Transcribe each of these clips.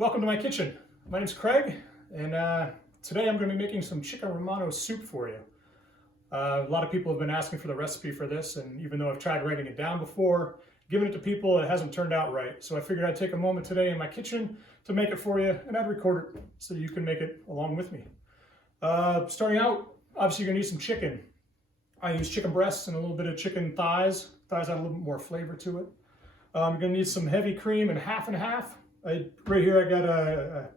Welcome to my kitchen. My name's Craig, and today I'm going to be making some chicken romano soup for you. A lot of people have been asking for the recipe for this, and even though I've tried writing it down before, giving it to people, it hasn't turned out right. So I figured I'd take a moment today in my kitchen to make it for you, and I'd record it so you can make it along with me. Starting out, obviously you're going to need some chicken. I use chicken breasts and a little bit of chicken thighs. Thighs add a little bit more flavor to it. You're going to need some heavy cream and half and half. Right here I got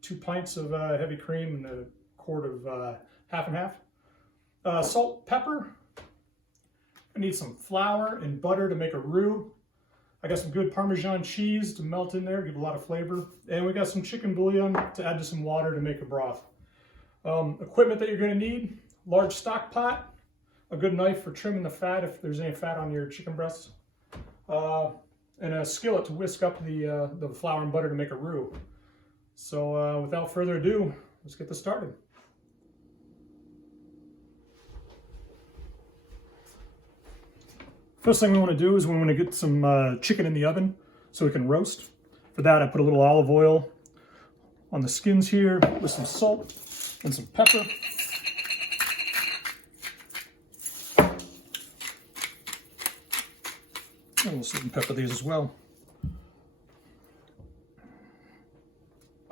2 pints of heavy cream and a quart of half and half. Salt, pepper. I need some flour and butter to make a roux. I got some good Parmesan cheese to melt in there, give a lot of flavor. And we got some chicken bouillon to add to some water to make a broth. Equipment that you're going to need: large stock pot, a good knife for trimming the fat if there's any fat on your chicken breasts, and a skillet to whisk up the flour and butter to make a roux. So without further ado, let's get this started. First thing we want to do is we want to get some chicken in the oven so we can roast. For that, I put a little olive oil on the skins here with some salt and some pepper. And we'll salt and pepper these as well.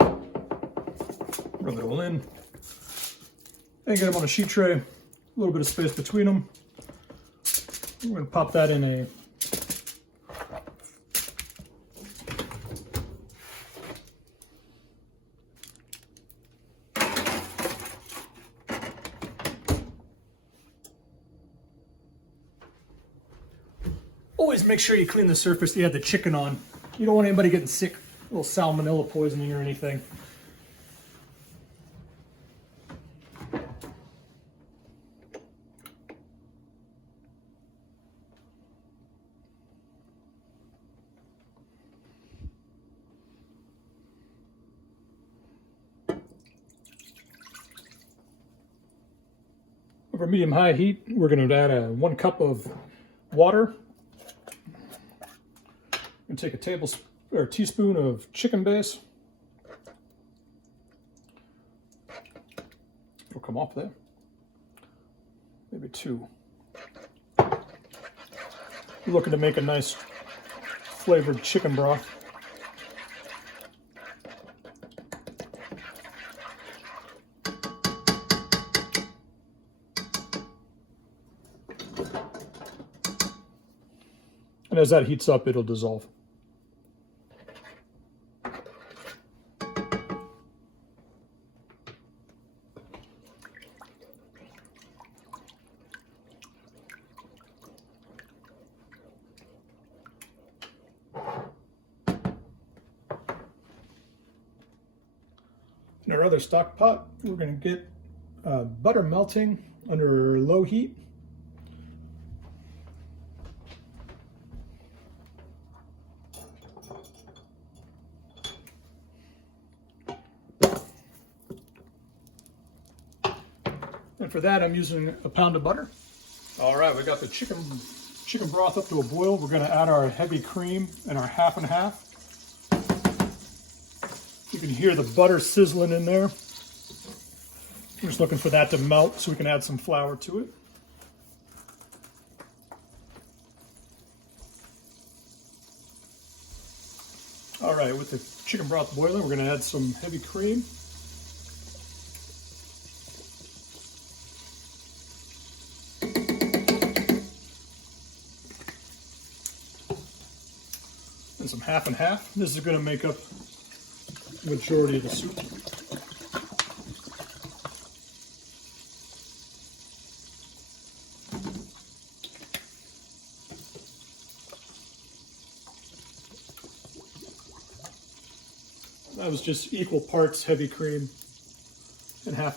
Rub it all in. And get them on a sheet tray. A little bit of space between them. We're going to pop that in a Always make sure you clean the surface you have the chicken on. You don't want anybody getting sick, a little salmonella poisoning or anything. Over medium-high heat, we're going to add 1 cup of water. And take a teaspoon of chicken base. It'll come off there. Maybe 2. We're looking to make a nice flavored chicken broth. And as that heats up, it'll dissolve. In our other stock pot, we're going to get butter melting under low heat. And for that, I'm using a pound of butter. All right, we got the chicken broth up to a boil. We're going to add our heavy cream and our half and half. You can hear the butter sizzling in there. We're just looking for that to melt so we can add some flour to it. All right, with the chicken broth boiling, we're going to add some heavy cream. And some half and half. This is going to make up the majority of the soup. That was just equal parts heavy cream and half.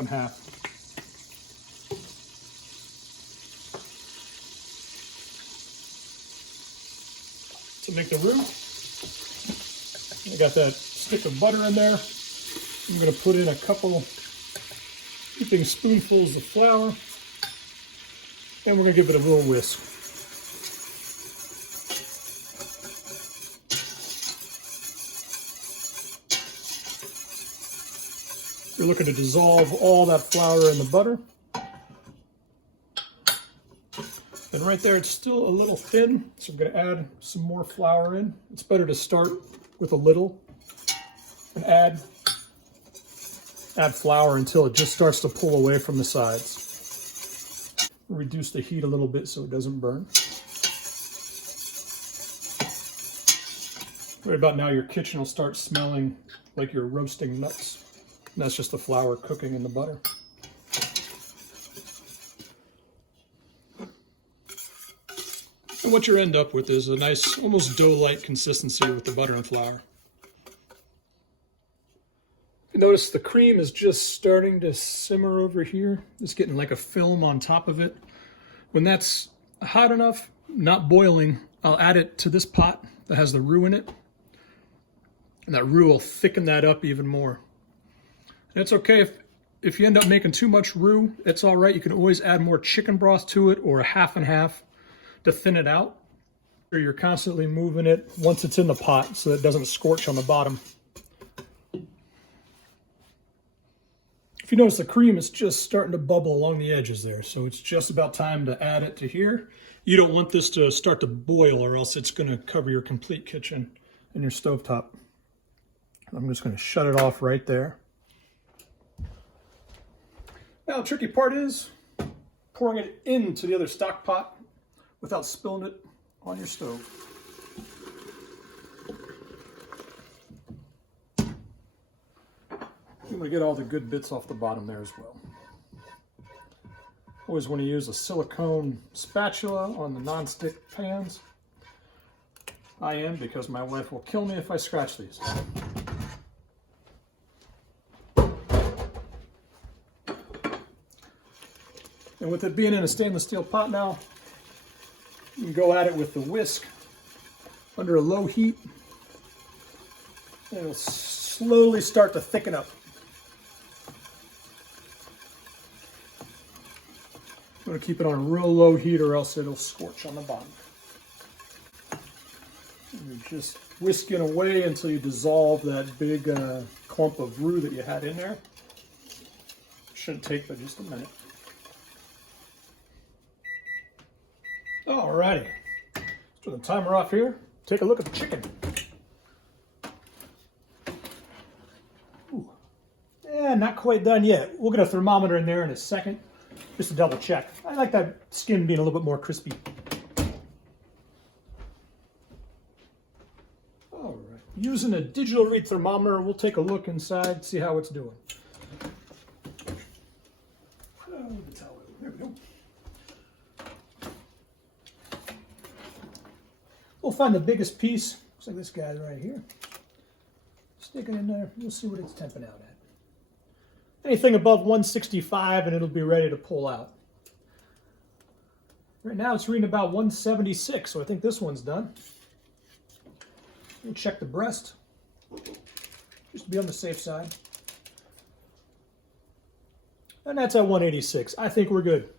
To make the roux, I got that stick of butter in there. I'm going to put in a couple heaping spoonfuls of flour, and we're going to give it a little whisk. You're looking to dissolve all that flour in the butter. And right there, it's still a little thin, so I'm going to add some more flour in. It's better to start with a little and add flour until it just starts to pull away from the sides. Reduce the heat a little bit so it doesn't burn. Right about now, your kitchen will start smelling like you're roasting nuts. And that's just the flour cooking in the butter. And what you end up with is a nice, almost dough-like consistency with the butter and flour. You notice the cream is just starting to simmer over here. It's getting like a film on top of it. When that's hot enough, not boiling, I'll add it to this pot that has the roux in it. And that roux will thicken that up even more. And it's okay if you end up making too much roux, it's all right. You can always add more chicken broth to it or a half and half to thin it out. You're constantly moving it once it's in the pot so that it doesn't scorch on the bottom. If you notice, the cream is just starting to bubble along the edges there, so it's just about time to add it to here. You don't want this to start to boil or else it's going to cover your complete kitchen and your stovetop. I'm just going to shut it off right there. Now the tricky part is pouring it into the other stock pot without spilling it on your stove. You want to get all the good bits off the bottom there as well. Always want to use a silicone spatula on the non-stick pans. I am, because my wife will kill me if I scratch these. And with it being in a stainless steel pot now, you can go at it with the whisk under a low heat, and it'll slowly start to thicken up. You want to keep it on a real low heat or else it'll scorch on the bottom. And you're just whisking away until you dissolve that big clump of roux that you had in there. Shouldn't take but just a minute. Alrighty, let's turn the timer off here. Take a look at the chicken. Ooh. Yeah, not quite done yet. We'll get a thermometer in there in a second, just to double check. I like that skin being a little bit more crispy. Alright, using a digital read thermometer, we'll take a look inside, see how it's doing. There we go. We'll find the biggest piece, looks like this guy right here. Stick it in there, we'll see what it's temping out at. Anything above 165 and it'll be ready to pull out. Right now it's reading about 176, so I think this one's done. We'll check the breast, just to be on the safe side. And that's at 186. I think we're good.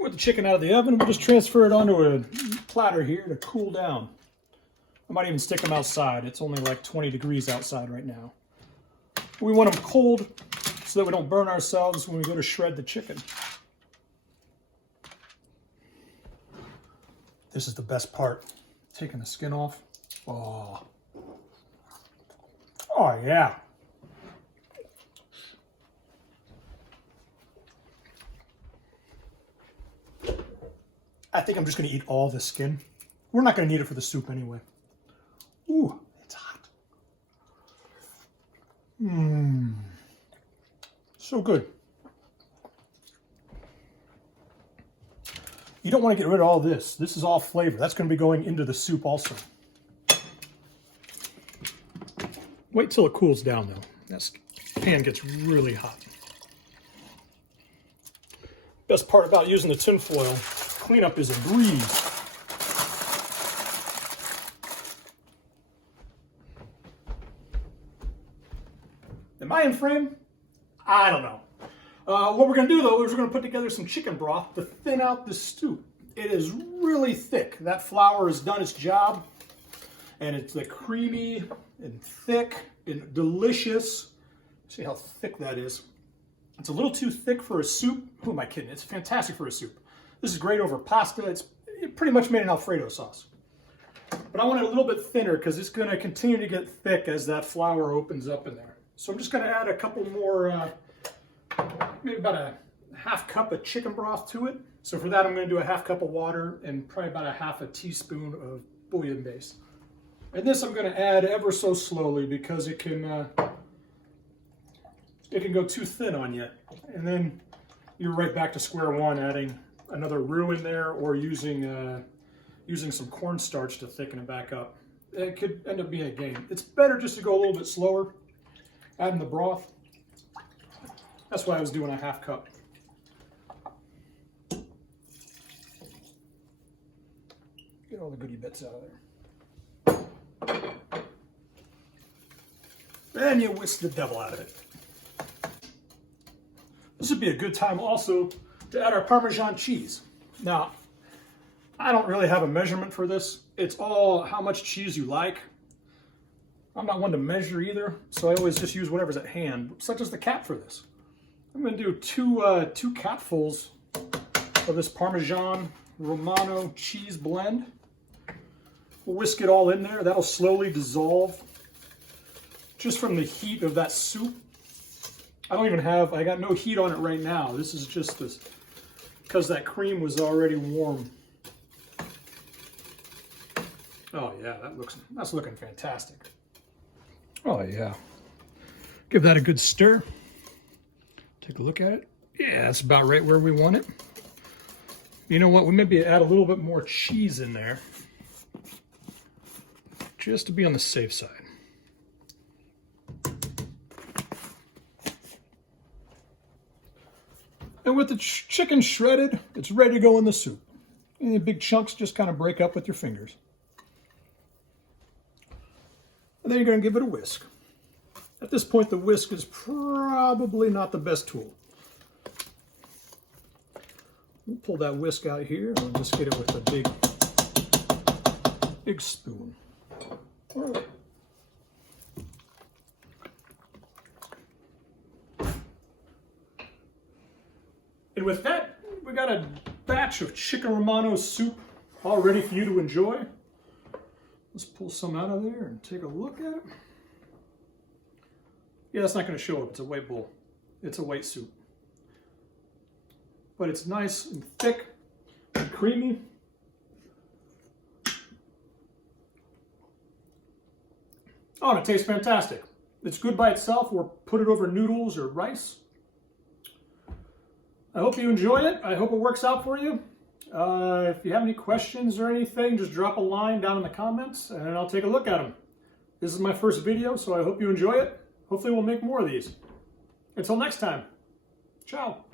With the chicken out of the oven, we'll just transfer it onto a platter here to cool down. I might even stick them outside. It's only like 20 degrees outside right now. We want them cold so that we don't burn ourselves when we go to shred the chicken. This is the best part, taking the skin off. Oh, oh yeah. I think I'm just going to eat all the skin. We're not going to need it for the soup anyway. Ooh, it's hot. Mmm. So good. You don't want to get rid of all this. This is all flavor. That's going to be going into the soup also. Wait till it cools down though. That pan gets really hot. Best part about using the tin foil, cleanup is a breeze. Am I in frame? I don't know. What we're going to do though is we're going to put together some chicken broth to thin out the stew. It is really thick. That flour has done its job. And it's like creamy and thick and delicious. See how thick that is. It's a little too thick for a soup. Who am I kidding? It's fantastic for a soup. This is great over pasta. It's pretty much made an Alfredo sauce. But I want it a little bit thinner because it's going to continue to get thick as that flour opens up in there. So I'm just going to add a couple more, maybe about a half cup of chicken broth to it. So for that, I'm going to do a half cup of water and probably about a half a teaspoon of bouillon base. And this I'm going to add ever so slowly because it can go too thin on you. And then you're right back to square one, adding another roux in there or using some cornstarch to thicken it back up. It could end up being a game. It's better just to go a little bit slower, adding the broth. That's why I was doing a half cup. Get all the goodie bits out of there. And you whisk the devil out of it. This would be a good time also to add our Parmesan cheese. Now, I don't really have a measurement for this. It's all how much cheese you like. I'm not one to measure either, so I always just use whatever's at hand, such as the cap for this. I'm going to do two capfuls of this Parmesan Romano cheese blend. We'll whisk it all in there. That'll slowly dissolve just from the heat of that soup. I got no heat on it right now. This is just this, because that cream was already warm. Oh yeah, that's looking fantastic. Oh yeah. Give that a good stir. Take a look at it. Yeah, that's about right where we want it. You know what? We maybe add a little bit more cheese in there, just to be on the safe side. And with the chicken shredded, it's ready to go in the soup. And the big chunks just kind of break up with your fingers. And then you're going to give it a whisk. At this point, the whisk is probably not the best tool. We'll pull that whisk out here and we'll just get it with a big spoon. All right. And with that, we got a batch of Chicken Romano soup all ready for you to enjoy. Let's pull some out of there and take a look at it. Yeah, that's not going to show up. It's a white bowl. It's a white soup. But it's nice and thick and creamy. Oh, and it tastes fantastic. It's good by itself, or put it over noodles or rice. I hope you enjoy it. I hope it works out for you. If you have any questions or anything, just drop a line down in the comments and I'll take a look at them. This is my first video, so I hope you enjoy it. Hopefully we'll make more of these. Until next time, ciao.